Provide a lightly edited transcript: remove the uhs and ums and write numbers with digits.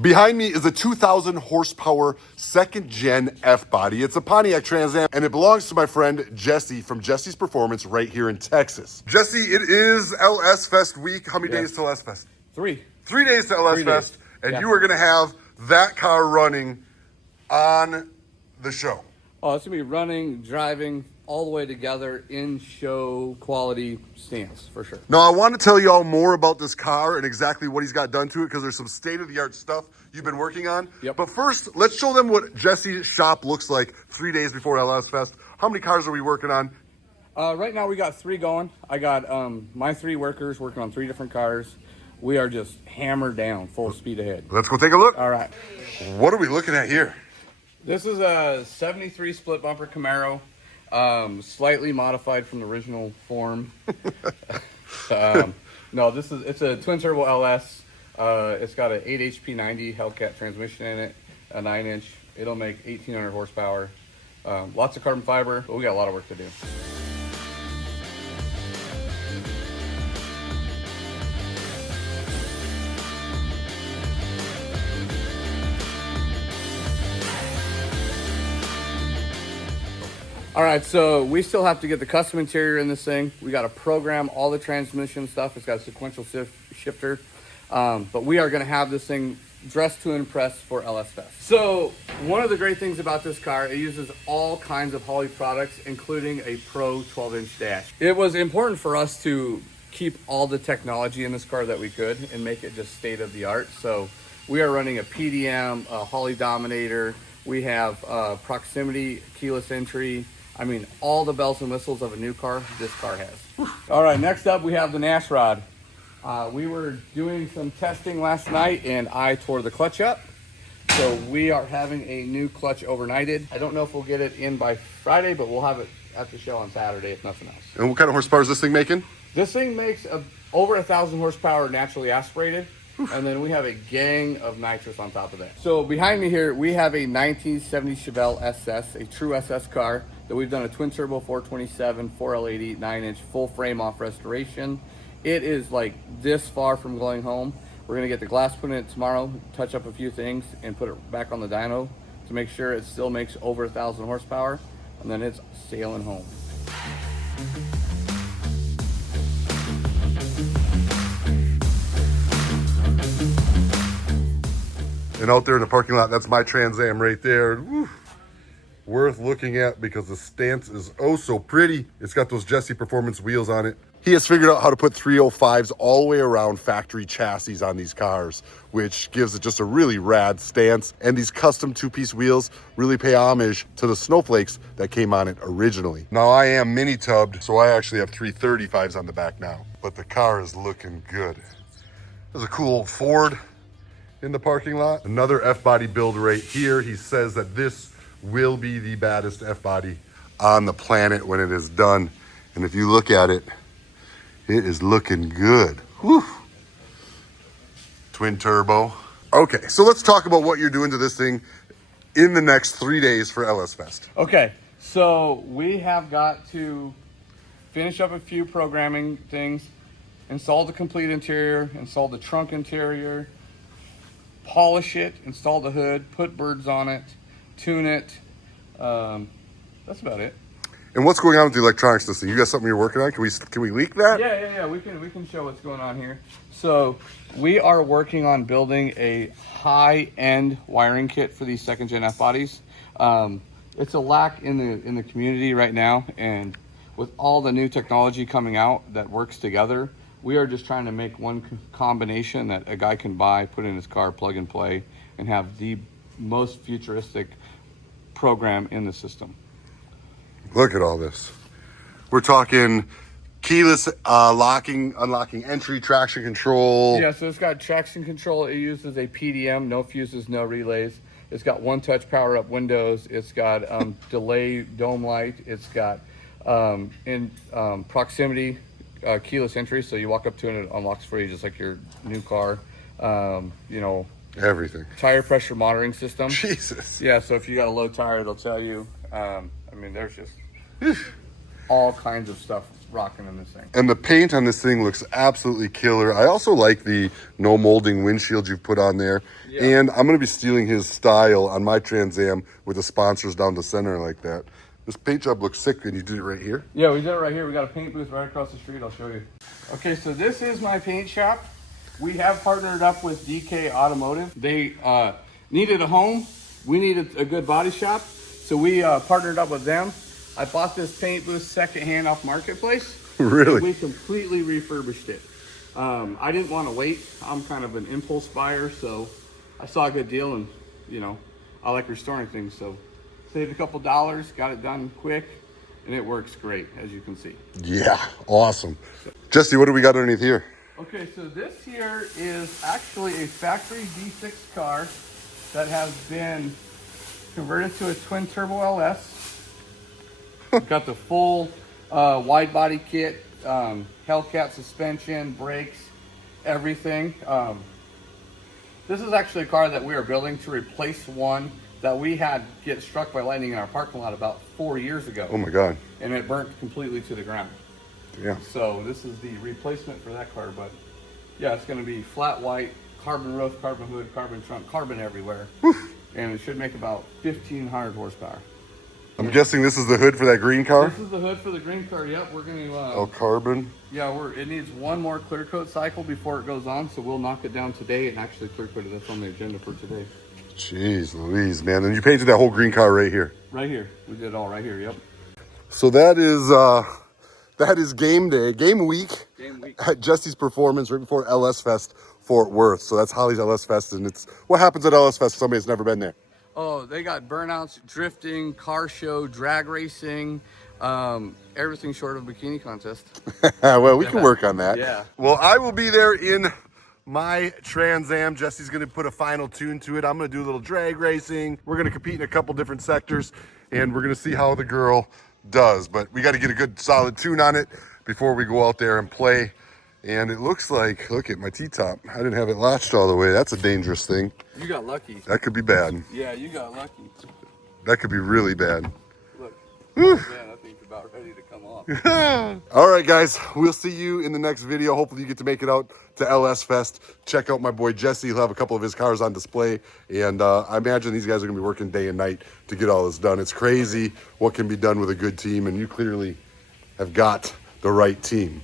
Behind me is a 2,000 horsepower second gen F body. It's a Pontiac Trans Am, and it belongs to my friend Jesse from Jesse's Performance right here in Texas. Jesse, it is LSFest week. How many days till LSFest? 3. 3 days to LSFest, and you are going to have that car running on the show. Oh, it's going to be running, driving, all the way together in show quality stance, for sure. Now, I want to tell you all more about this car and exactly what he's got done to it, because there's some state-of-the-art stuff you've been working on. Yep. But first, let's show them what Jesse's shop looks like 3 days before LSFest. How many cars are we working on? Right now, we got 3 going. I got my 3 workers working on 3 different cars. We are just hammered down, full speed ahead. Let's go take a look. All right. What are we looking at here? This is a 73 split bumper Camaro, slightly modified from the original form. No, it's a twin turbo LS. It's got an 8 HP 90 Hellcat transmission in it, a 9-inch. It'll make 1,800 horsepower. Lots of carbon fiber, but we got a lot of work to do. All right, so we still have to get the custom interior in this thing. We got to program all the transmission stuff. It's got a sequential shifter. But we are going to have this thing dressed to impress for LSFest. So one of the great things about this car, it uses all kinds of Harley products, including a Pro 12-inch dash. It was important for us to keep all the technology in this car that we could and make it just state-of-the-art. So we are running a PDM, a Harley Dominator. We have proximity, keyless entry. I mean, all the bells and whistles of a new car, this car has. All right, next up we have the Nash rod. We were doing some testing last night and I tore the clutch up. So we are having a new clutch overnighted. I don't know if we'll get it in by Friday, but we'll have it at the show on Saturday if nothing else. And what kind of horsepower is this thing making? This thing makes over 1,000 horsepower naturally aspirated. And then we have a gang of nitrous on top of that. So behind me here, we have a 1970 Chevelle SS, a true SS car that we've done a twin turbo 427, 4L80, 9-inch full frame off restoration. It is like this far from going home. We're gonna get the glass put in it tomorrow, touch up a few things and put it back on the dyno to make sure it still makes over 1,000 horsepower. And then it's sailing home. And out there in the parking lot, that's my Trans Am right there. Woo. Worth looking at because the stance is oh so pretty. It's got those Jesse Performance wheels on it. He has figured out how to put 305s all the way around factory chassis on these cars, which gives it just a really rad stance. And these custom 2-piece wheels really pay homage to the snowflakes that came on it originally. Now I am mini tubbed, so I actually have 335s on the back now, but the car is looking good. There's a cool old Ford in the parking lot. Another F-body build right here. He says that this will be the baddest F-body on the planet when it is done. And if you look at it, it is looking good. Whew. Twin turbo. Okay, so let's talk about what you're doing to this thing in the next 3 days for LSFest. Okay, so we have got to finish up a few programming things, install the complete interior, install the trunk interior, polish it, install the hood, put birds on it, tune it. That's about it. And what's going on with the electronics of this thing? You got something you're working on? Can we leak that? Yeah. We can show what's going on here. So we are working on building a high-end wiring kit for these second-gen F bodies. It's a lack in the community right now, and with all the new technology coming out that works together, we are just trying to make one combination that a guy can buy, put in his car, plug and play, and have the most futuristic program in the system. Look at all this. We're talking keyless locking, unlocking entry, traction control. Yeah, so it's got traction control. It uses a PDM, no fuses, no relays. It's got one-touch power-up windows. It's got delay dome light. It's got proximity keyless entry, so you walk up to it and it unlocks for you just like your new car. Everything. Tire pressure monitoring system. Jesus. Yeah, so if you got a low tire, they'll tell you. There's just... all kinds of stuff rocking in this thing. And the paint on this thing looks absolutely killer. I also like the no molding windshield you've put on there. Yeah. And I'm going to be stealing his style on my Trans Am with the sponsors down the center like that. This paint job looks sick, and you did it right here? Yeah, we did it right here. We got a paint booth right across the street. I'll show you. Okay, so this is my paint shop. We have partnered up with DK Automotive. They needed a home. We needed a good body shop. So we partnered up with them. I bought this paint booth secondhand off Marketplace. Really? And we completely refurbished it. I didn't want to wait. I'm kind of an impulse buyer, so I saw a good deal, and you know, I like restoring things, so saved a couple dollars, got it done quick, and it works great, as you can see. Yeah, awesome. Jesse, what do we got underneath here? Okay, so this here is actually a factory V6 car that has been converted to a twin turbo LS. Got the full wide body kit, Hellcat suspension, brakes, everything. This is actually a car that we are building to replace one that we had get struck by lightning in our parking lot about 4 years ago. Oh my God. And it burnt completely to the ground. Yeah. So this is the replacement for that car, but yeah, it's going to be flat white, carbon roof, carbon hood, carbon trunk, carbon everywhere. And it should make about 1,500 horsepower. I'm guessing this is the hood for that green car? This is the hood for the green car. Yep, we're going to... Oh, carbon. Yeah, it needs one more clear coat cycle before it goes on, so we'll knock it down today and actually clear coat it. That's on the agenda for today. Jeez Louise, man. And you painted that whole green car right here. Right here. We did it all right here, yep. So that is game day, game week. Game week. At Jesse's Performance right before LSFest Fort Worth. So that's Holly's LSFest, and it's what happens at LSFest for somebody that's never been there. Oh, they got burnouts, drifting, car show, drag racing, everything short of a bikini contest. Well, we can work on that. Yeah. Well, I will be there in my Trans Am. Jesse's going to put a final tune to it. I'm going to do a little drag racing. We're going to compete in a couple different sectors, and we're going to see how the girl does. But we got to get a good solid tune on it before we go out there and play. And it looks like, look at my T-top. I didn't have it latched all the way. That's a dangerous thing. You got lucky. That could be bad. Yeah, you got lucky. That could be really bad. Look, man, that thing's about ready to come off. All right, guys, we'll see you in the next video. Hopefully you get to make it out to LS Fest. Check out my boy Jesse. He'll have a couple of his cars on display. And I imagine these guys are going to be working day and night to get all this done. It's crazy what can be done with a good team, and you clearly have got the right team.